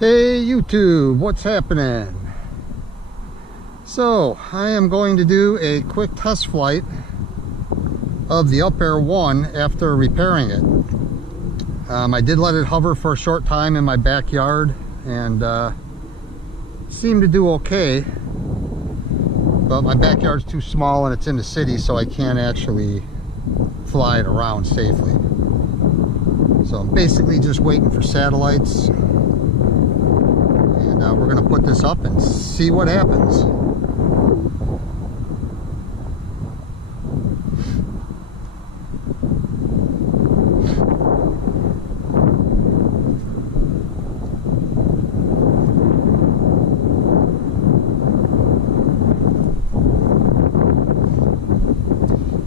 Hey YouTube, what's happening? So I am going to do a quick test flight of the UpAirOne after repairing it. I did let it hover for a short time in my backyard and seemed to do okay, but my backyard's too small and it's in the city, so I can't actually fly it around safely. So I'm basically just waiting for satellites. We're going to put this up and see what happens.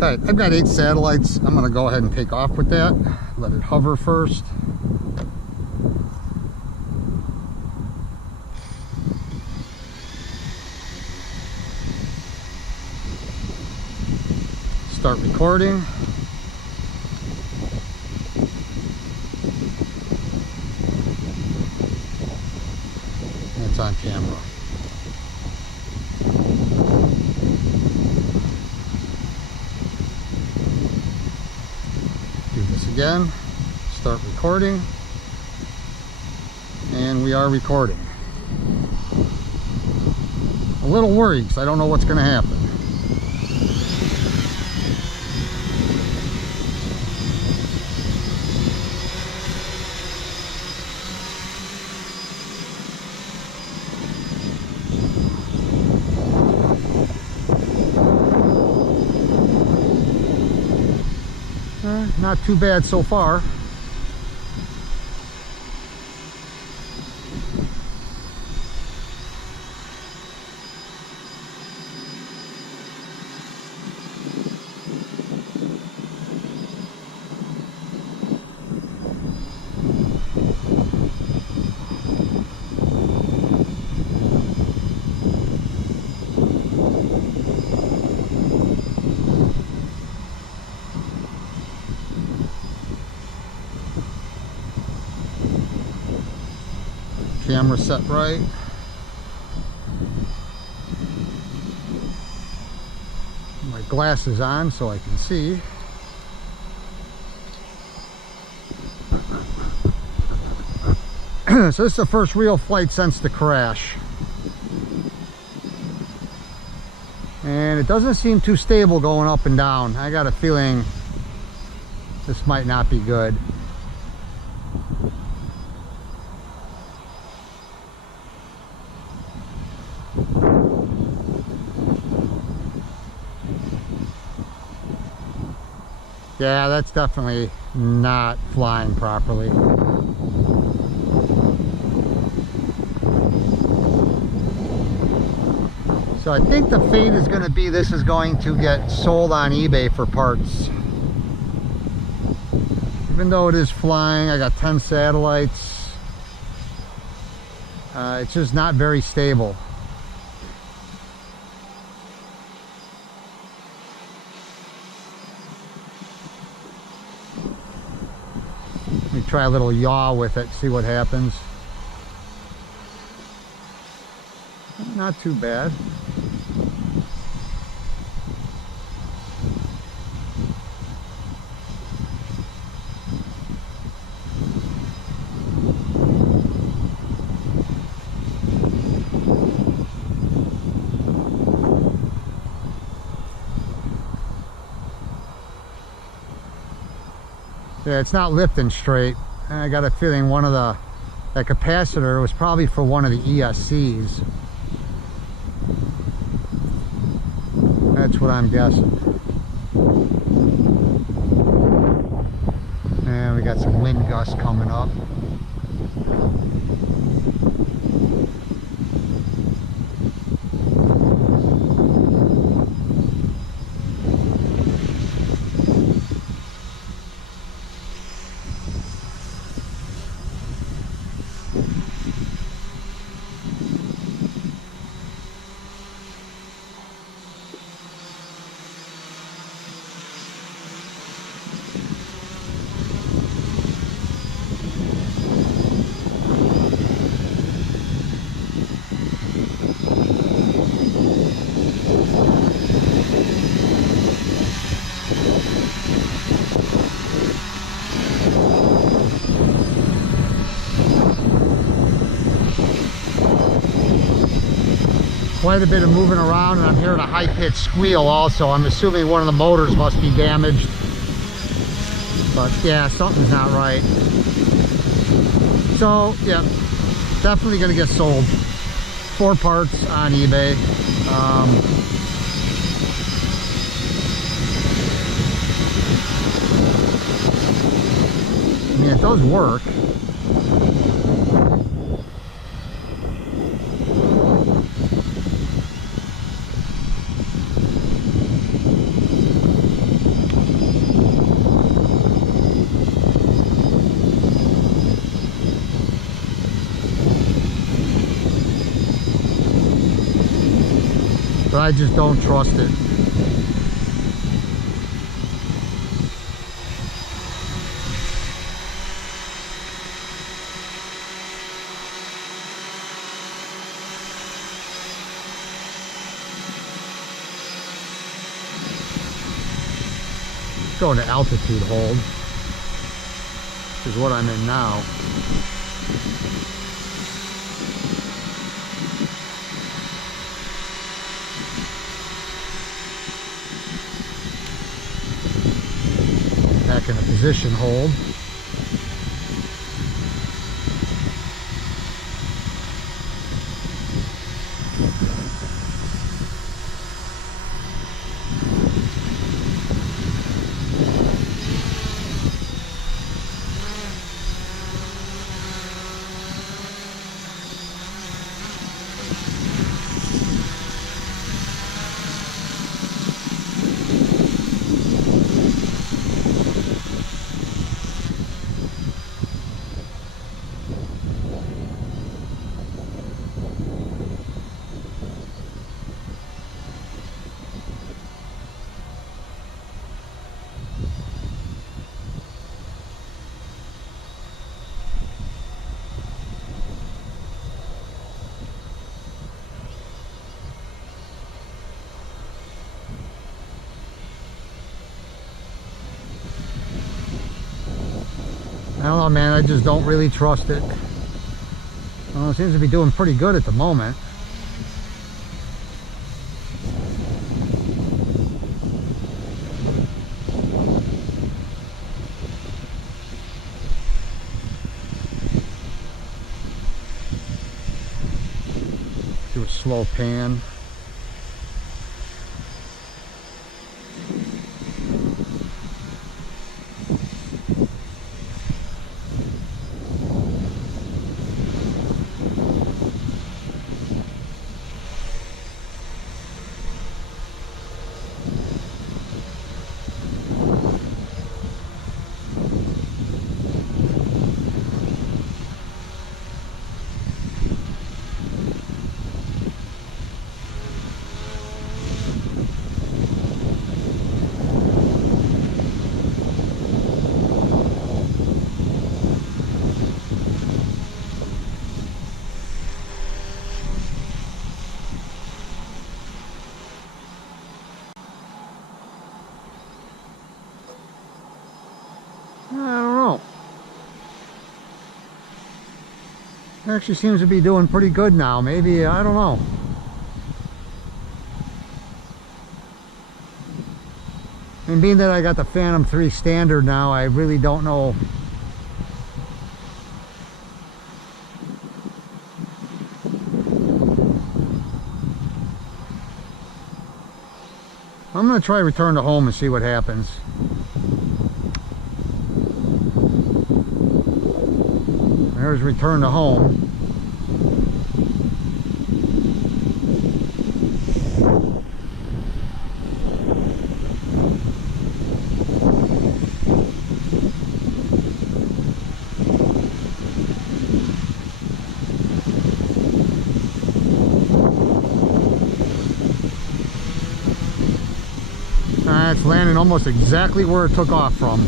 Alright, I've got 8 satellites. I'm going to go ahead and take off with that. Let it hover first. Start recording. It's on camera. Do this again. Start recording. And we are recording. A little worried because I don't know what's going to happen. Not too bad so far. Camera set right. My glasses on so I can see. So this is the first real flight since the crash. And it doesn't seem too stable going up and down. I got a feeling this might not be good. Yeah, that's definitely not flying properly. So I think the fate is going to be this is going to get sold on eBay for parts. Even though it is flying, I got 10 satellites. It's just not very stable. Let me try a little yaw with it, see what happens. Not too bad. Yeah, it's not lifting straight. I got a feeling one of that capacitor was probably for one of the ESCs. That's what I'm guessing. And we got some wind gusts coming up. quite a bit of moving around, and I'm hearing a high-pitched squeal also. I'm assuming one of the motors must be damaged. But yeah, something's not right. So yeah, definitely gonna get sold. 4 parts on eBay. I mean, it does work. But I just don't trust it. Go into altitude hold, which is what I'm in now. Back in a position hold. I don't know, man, I just don't really trust it. Well, it seems to be doing pretty good at the moment. Do a slow pan. I don't know. It actually seems to be doing pretty good now. Maybe, I don't know. And being that I got the Phantom 3 standard now, I really don't know. I'm going to try return to home and see what happens. There's return to home. It's landing almost exactly where it took off from.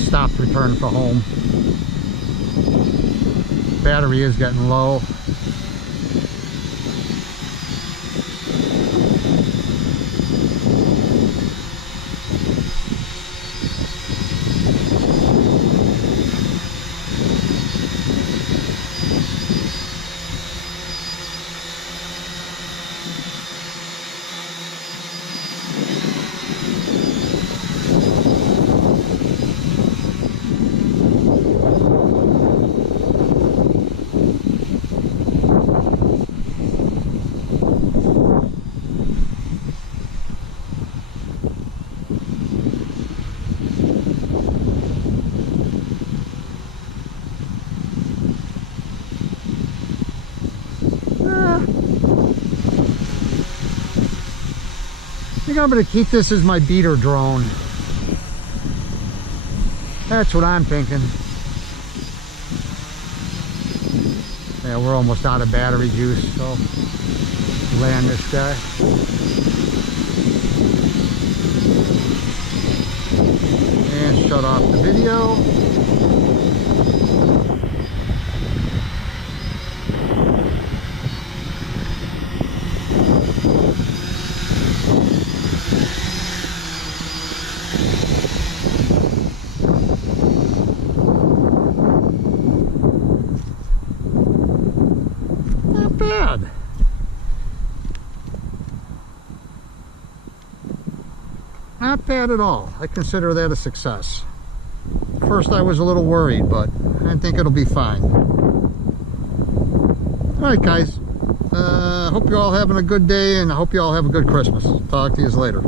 Stopped, return for home. Battery is getting low. think I'm going to keep this as my beater drone. That's what I'm thinking. Yeah, we're almost out of battery juice, so land this guy. And shut off the video. Not bad. Not bad at all. I consider that a success. First I was a little worried, but I think it'll be fine. Alright guys, hope you're all having a good day, and I hope you all have a good Christmas. Talk to you later.